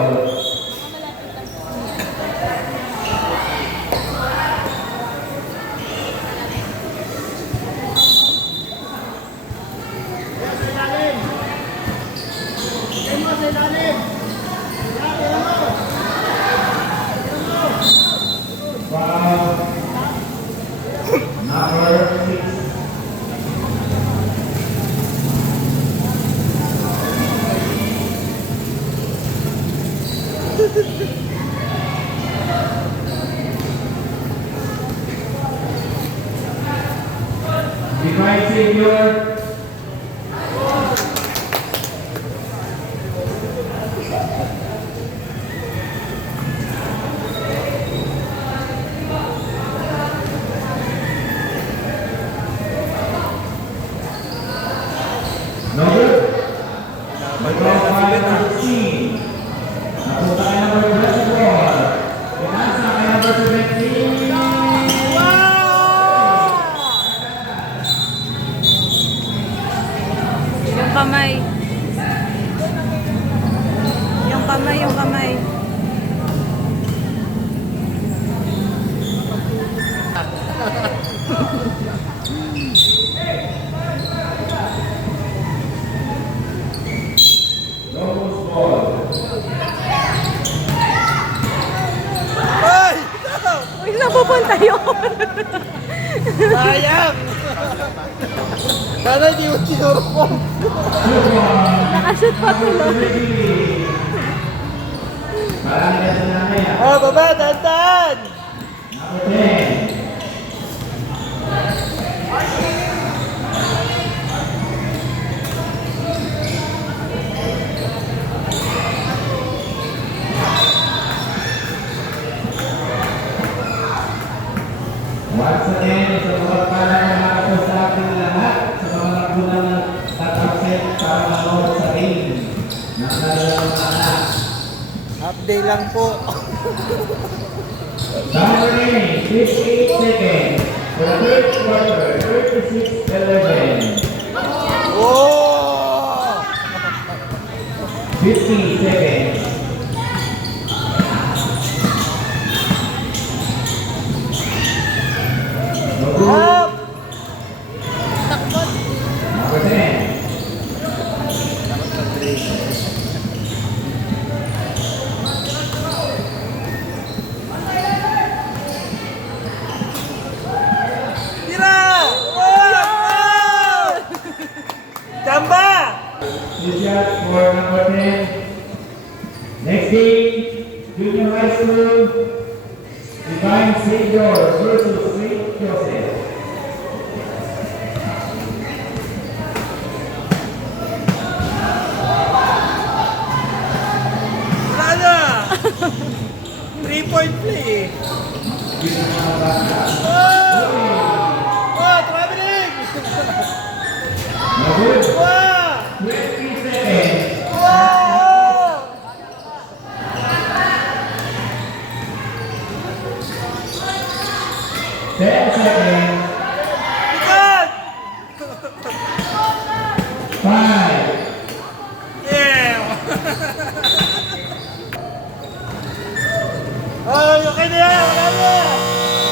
ball. Number 6. Divine Savior. Kamay. Yung kamay, yung kamay. Ay! Uy, saan pupunta yun? Sayang! Sana hindi mo tinuro po. Nakashoot pa tuloy. Oh, baba, dandan! Once again, sa mga parang mga sa ating lahat, sa mga nagpunang tatapset para manood sa ring ng kanilang anak. Half day lang po. Time remaining, 58 seconds. For the third quarter, 36-11. Oh! 50 seconds. Up! Number 10. Tira! Wow! Jamba! Good shot for number 10. Next game, Junior High School, Divine Savior versus St. Joseph. Wala na! 3-point play eh. Oh! Oh, traveling! Number Wow! 20 seconds. Wow! 10 seconds. Likod! 5. Yeah! Oh, okay na yan!